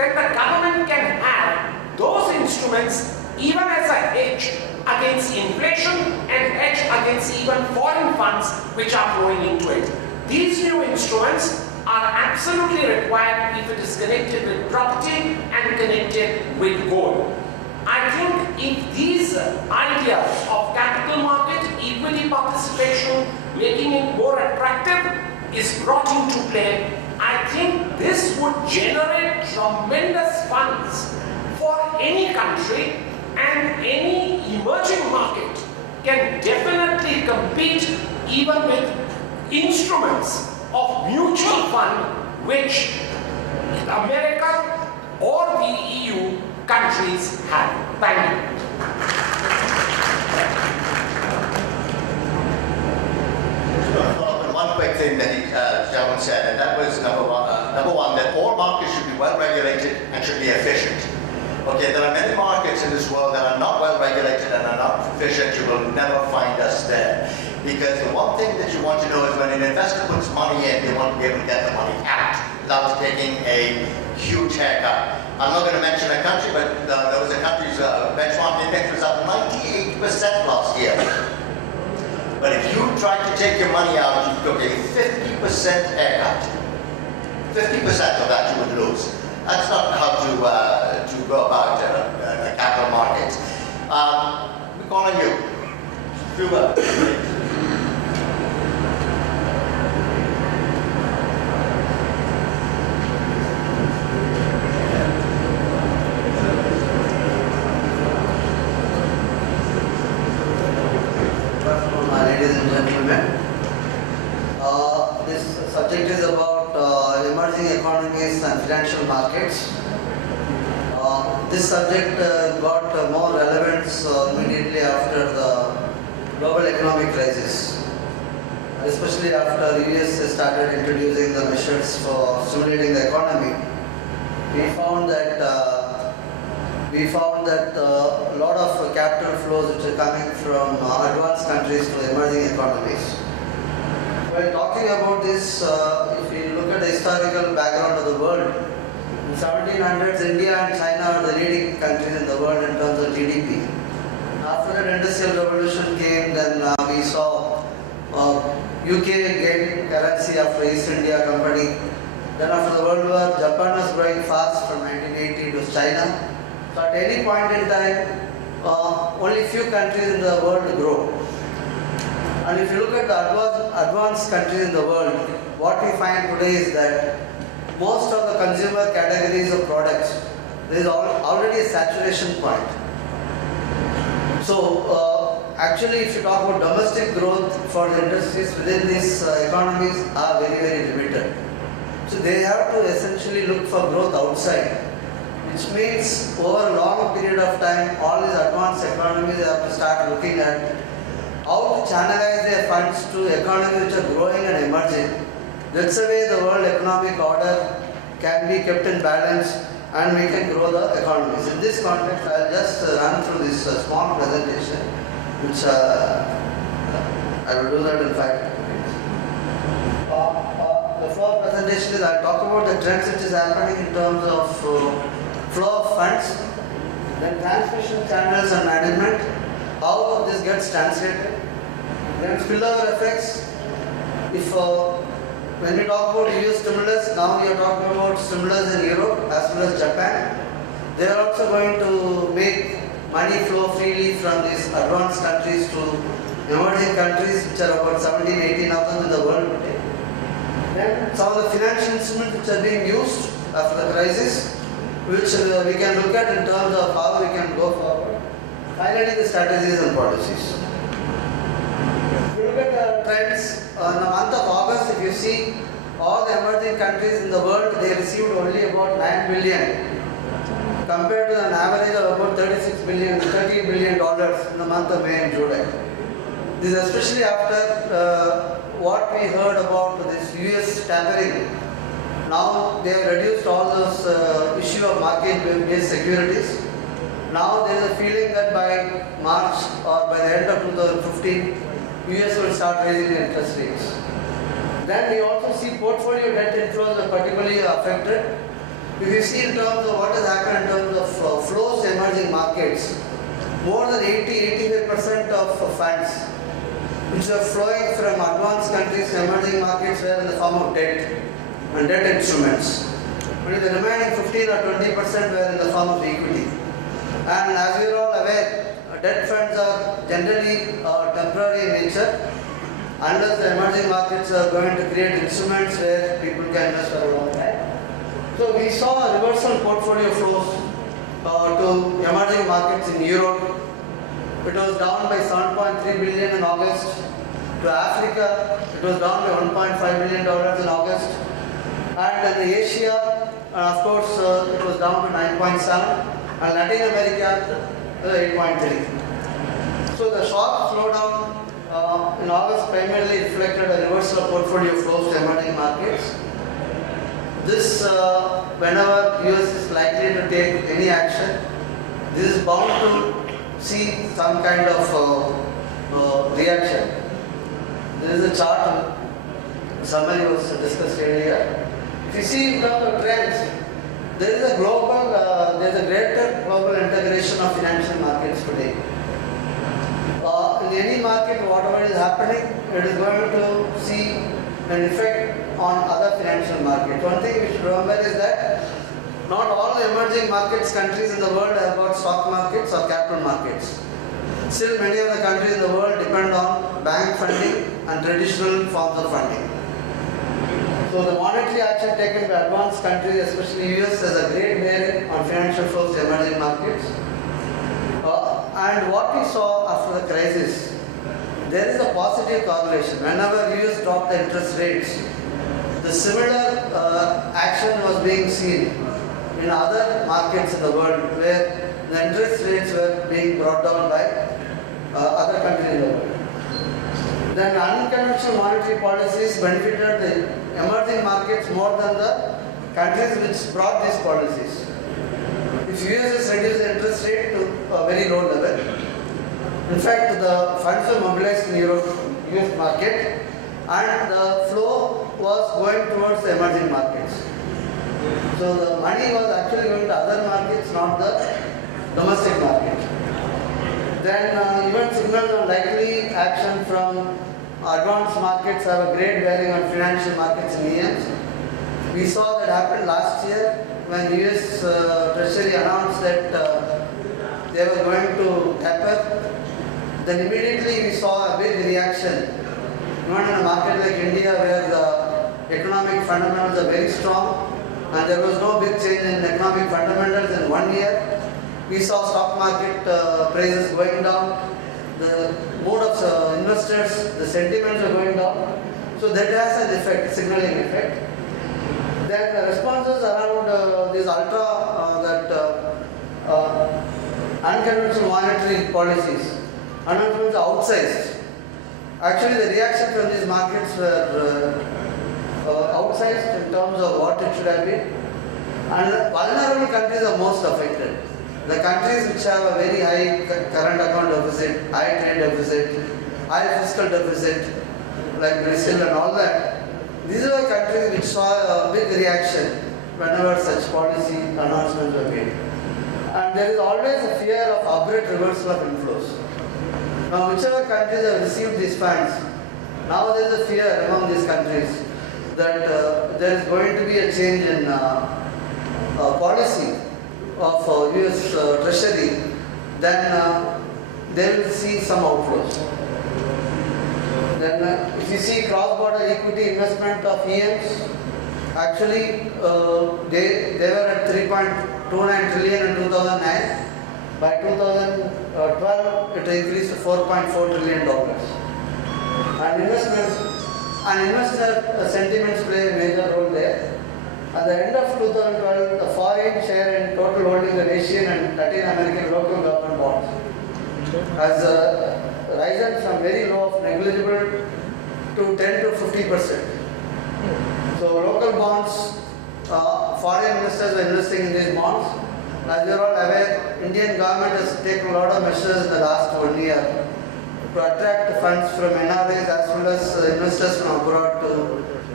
then the government can have those instruments even as a hedge against inflation and hedge against even foreign funds which are flowing into it. These new instruments are absolutely required if it is connected with property and connected with gold. I think if these ideas of capital market, equity participation, making it more attractive is brought into play, I think this would generate tremendous funds for any country, and any emerging market can definitely compete even with instruments of mutual fund which America or the EU countries have. Thank you. One quick thing that Gentleman said, and that was number one, that all markets should be well regulated and should be efficient. Okay, there are many markets in this world that are not well regulated and are not efficient. You will never find us there. Because the one thing that you want to know is when an investor puts money in, they want to be able to get the money out without taking a huge haircut. I'm not going to mention a country, but there was a country's benchmark index was up 98% last year. But if you tried to take your money out, you took a 50% haircut. 50% of that you would lose. That's not how to go about capital markets. We call on you. Cuba. Ladies and gentlemen, this subject is about emerging economies and financial markets. This subject got more relevance immediately after the global economic crisis, especially after the US started introducing the measures for stimulating the economy. We found that a lot of capital flows which are coming from advanced countries to emerging economies. When talking about this, if you look at the historical background of the world, in 1700s, India and China are the leading countries in the world in terms of GDP. After the Industrial Revolution came, then we saw UK gain currency after East India Company. Then after the World War, Japan was growing fast from 1980, it was China. So at any point in time, only few countries in the world grow. And if you look at the advanced countries in the world, what we find today is that most of the consumer categories of products, there is already a saturation point. So actually, if you talk about domestic growth for the industries within these economies are very, very limited. So they have to essentially look for growth outside. Which means over a long period of time, all these advanced economies have to start looking at how to channelize their funds to economies which are growing and emerging. That's the way the world economic order can be kept in balance and we can grow the economies. In this context, I'll just run through this small presentation, which I will do that in 5 minutes. The flow presentation is I'll talk about the trends which is happening in terms of flow of funds, then transmission channels and management, how this gets translated, then spillover effects. If when we talk about EU stimulus, now we are talking about stimulus in Europe as well as Japan. They are also going to make money flow freely from these advanced countries to emerging countries, which are about 17, 18 of them in the world today. Then some of the financial instruments which are being used after the crisis, which we can look at in terms of how we can go forward. Finally, the strategies and policies. If you look at the trends, in the month of August, if you see all the emerging countries in the world, they received only about 9 billion compared to an average of about $13 billion in the month of May and July. This is especially after what we heard about this US tampering. Now they have reduced all those issue of market-based securities. Now there is a feeling that by March or by the end of 2015, US will start raising the interest rates. Then we also see portfolio debt inflows are particularly affected. if you see in terms of what has happened in terms of flows to emerging markets, more than 80-85% of funds which are flowing from advanced countries to emerging markets were in the form of debt and debt instruments. Only the remaining 15 or 20% were in the form of equity. And as we are all aware, debt funds are generally temporary in nature, unless the emerging markets are going to create instruments where people can invest for a long time. So we saw a reversal portfolio flows to emerging markets in Europe. It was down by 7.3 billion in August. To Africa, it was down by 1.5 billion dollars in August. And in Asia, of course, it was down to 9.7. And Latin America, 8.3. So the sharp slowdown in August primarily reflected a reversal of portfolio flows to emerging markets. This, whenever US is likely to take any action, this is bound to see some kind of reaction. There is a chart, summary was discussed earlier. If you see in terms of trends, there is a greater global integration of financial markets today. In any market, whatever is happening, it is going to see an effect on other financial markets. One thing we should remember is that not all the emerging markets countries in the world have got stock markets or capital markets. Still, many of the countries in the world depend on bank funding and traditional forms of funding. So the monetary action taken by advanced countries, especially US, has a great bearing on financial flows to emerging markets. And what we saw after the crisis, there is a positive correlation. Whenever US dropped the interest rates, the similar action was being seen in other markets in the world where the interest rates were being brought down by other countries in the world. Then unconventional monetary policies benefited the emerging markets more than the countries which brought these policies. If US has reduced the interest rate to a very low level, in fact the funds were mobilized in US market and the flow was going towards the emerging markets. So the money was actually going to other markets, not the domestic market. Then even signals on likely action from advanced markets have a great bearing on financial markets in EMs. We saw that happen last year when US Treasury announced that they were going to taper. Then immediately we saw a big reaction. Even in a market like India where the economic fundamentals are very strong and there was no big change in economic fundamentals in 1 year, we saw stock market prices going down. The mood of investors, the sentiments are going down. So that has an effect, signaling effect. Then the responses around these unconventional monetary policies, unconventional outsized. Actually, the reaction from these markets were outsized in terms of what it should have been. And vulnerable countries are most affected. The countries which have a very high current account deficit, high trade deficit, high fiscal deficit, like Brazil and all that, these are the countries which saw a big reaction whenever such policy announcements were made. And there is always a fear of abrupt reversal of inflows. Now, whichever countries have received these funds, now there is a fear among these countries that there is going to be a change in policy of US Treasury, then they will see some outflows. Then if you see cross-border equity investment of EMs, actually they were at 3.29 trillion in 2009. By 2012, it increased to $4.4 trillion. And investor sentiments play a major role there. At the end of 2012, the foreign share in total holdings of Asian and Latin American local government bonds has risen from very low of negligible to 10 to 50%. So local bonds, foreign investors are investing in these bonds. As you are all aware, Indian government has taken a lot of measures in the last 1 year to attract funds from NRIs as well as investors from abroad to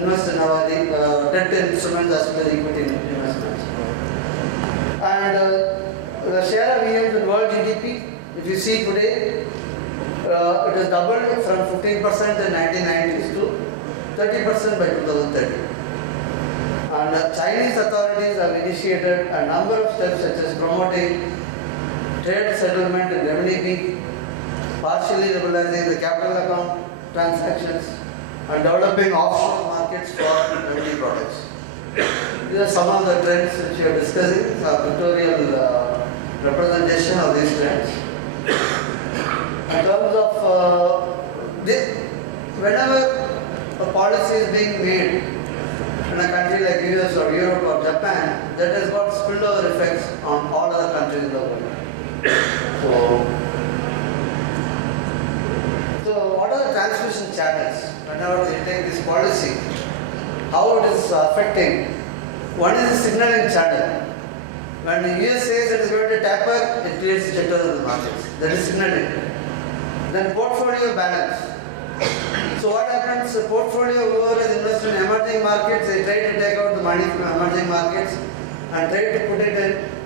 invest in our debt instruments as well as equity investments. the share of EMs in world GDP, if you see today, it has doubled from 15% in 1990s to 30% by 2030. And Chinese authorities have initiated a number of steps such as promoting trade settlement in renminbi, partially liberalizing the capital account transactions, and developing offshore markets for renminbi products. These are some of the trends which we are discussing. It's a pictorial representation of these trends. In terms of whenever a policy is being made in a country like US or Europe or Japan, that has got spillover effects on all other countries in the world. So what are the transmission channels? Whenever they take this policy, how it is affecting? One is the signaling channel. When the US says it is going to taper, it creates jitters in the markets. That is signaling. Then portfolio balance. So what happens? The portfolio whoever is invested in emerging markets, they try to take out the money from emerging markets and try to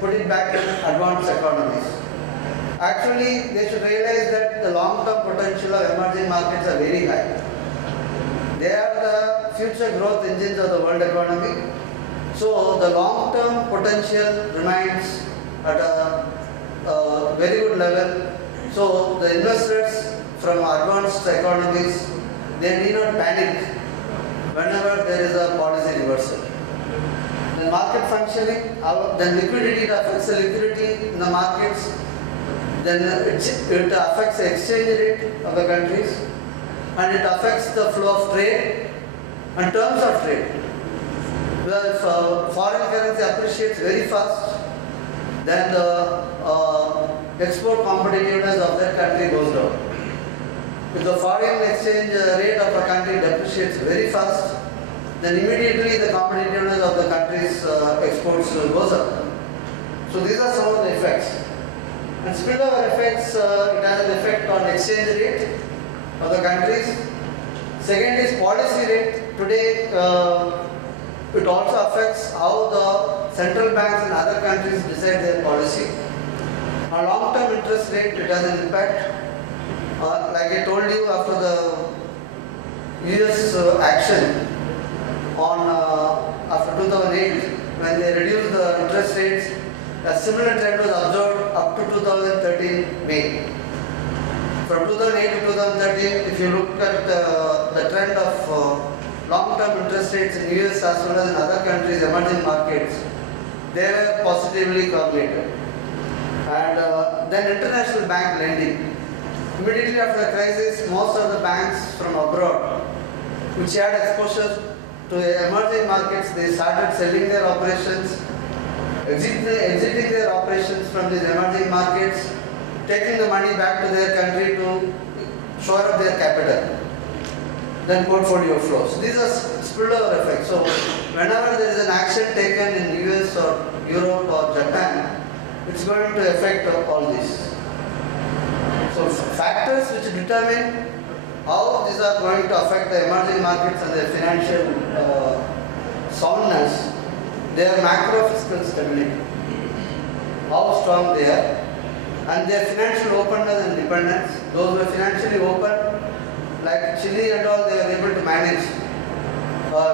put it back in advanced economies. Actually, they should realize that the long-term potential of emerging markets are very high. They are the future growth engines of the world economy. So the long-term potential remains at a very good level. So the investors from advanced economies, they need not panic whenever there is a policy reversal. The market functioning, then liquidity, it affects the liquidity in the markets, then it affects the exchange rate of the countries, and it affects the flow of trade and terms of trade. Well, if foreign currency appreciates very fast, then the export competitiveness of that country goes down. If the foreign exchange rate of a country depreciates very fast, then immediately the competitiveness of the country's exports goes up. So these are some of the effects. And spillover effects, it has an effect on exchange rate of the countries. Second is policy rate. Today, it also affects how the central banks in other countries decide their policy. On long-term interest rate, it has an impact. Like I told you, after the US action after 2008, when they reduced the interest rates, a similar trend was observed up to 2013 May. From 2008 to 2013, if you look at the trend of long-term interest rates in US as well as in other countries, emerging markets, they were positively correlated. And then international bank lending. Immediately after the crisis, most of the banks from abroad, which had exposure to the emerging markets, they started selling their operations, exiting their operations from these emerging markets, taking the money back to their country to shore up their capital. Then portfolio flows. These are spillover effects. So whenever there is an action taken in US or Europe or Japan, it's going to affect all this. So factors which determine how these are going to affect the emerging markets and their financial soundness, they are macro fiscal stability, how strong they are, and their financial openness and dependence. Those who are financially open, like Chile and all, they were able to manage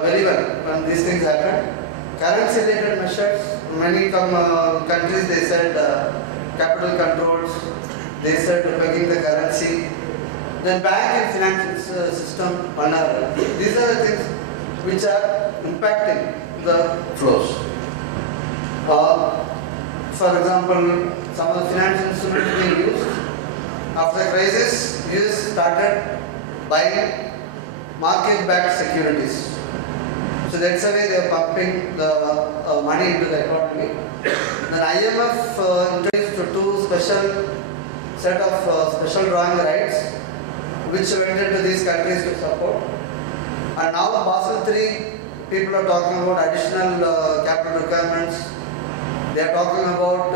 very well when these things happen. Currency related measures, many countries they said capital controls, they said pegging the currency. Then bank and financial system vulnerable. These are the things which are impacting the flows. For example, some of the financial instruments being used. After the crisis, US started buying market-backed securities. So that's the way they are pumping the money into the economy. Then IMF introduced two set of special drawing rights, which went into these countries to support. And now Basel III, people are talking about additional capital requirements. They are talking about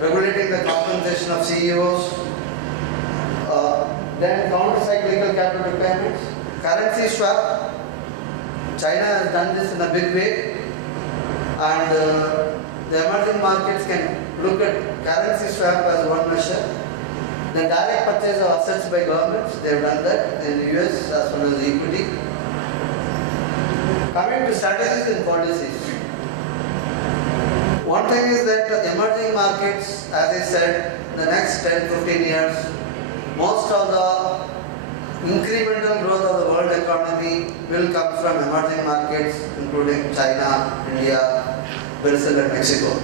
regulating the compensation of CEOs. Then counter-cyclical capital requirements. Currency swap. China has done this in a big way. And the emerging markets can look at currency swap as one measure. The direct purchase of assets by governments, they have done that in the US as well as equity. Coming to strategies and policies. One thing is that the emerging markets, as I said, the next 10-15 years, most of the incremental growth of the world economy will come from emerging markets, including China, India, Brazil and Mexico.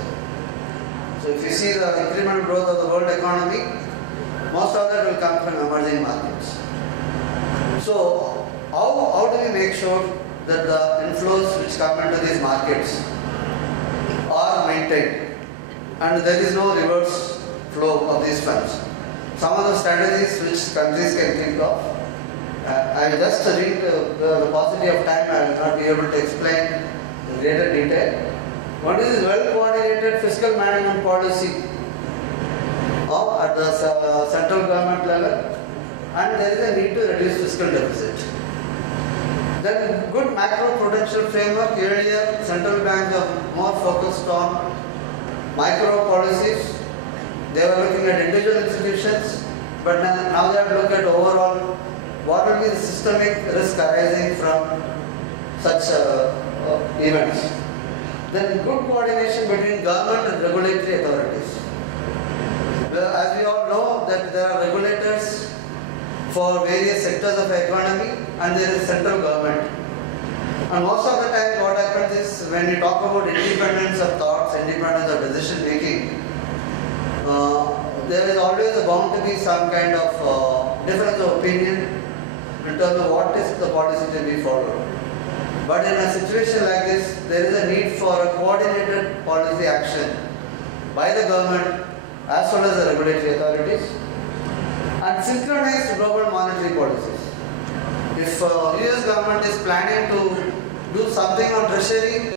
So if you see the incremental growth of the world economy, most of that will come from emerging markets. So how do we make sure that the inflows which come into these markets are maintained and there is no reverse flow of these funds? Some of the strategies which countries can think of, I will just read the paucity of time, I will not be able to explain in greater detail. One is well coordinated fiscal management policy at the central government level, and there is a need to reduce fiscal deficit. Then good macro-prudential framework. Earlier, central banks are more focused on micro policies. They were looking at individual institutions, but now they have to look at overall what will be the systemic risk arising from such events. Then good coordination between government and regulatory authorities. Well, as we all know that there are regulators for various sectors of the economy and there is central government. And most of the time what happens is when you talk about independence of thoughts, independence of decision making, there is always bound to be some kind of difference of opinion in terms of what is the policy to be followed. But in a situation like this, there is a need for a coordinated policy action by the government as well as the regulatory authorities and synchronized global monetary policies. If US government is planning to do something on treasury,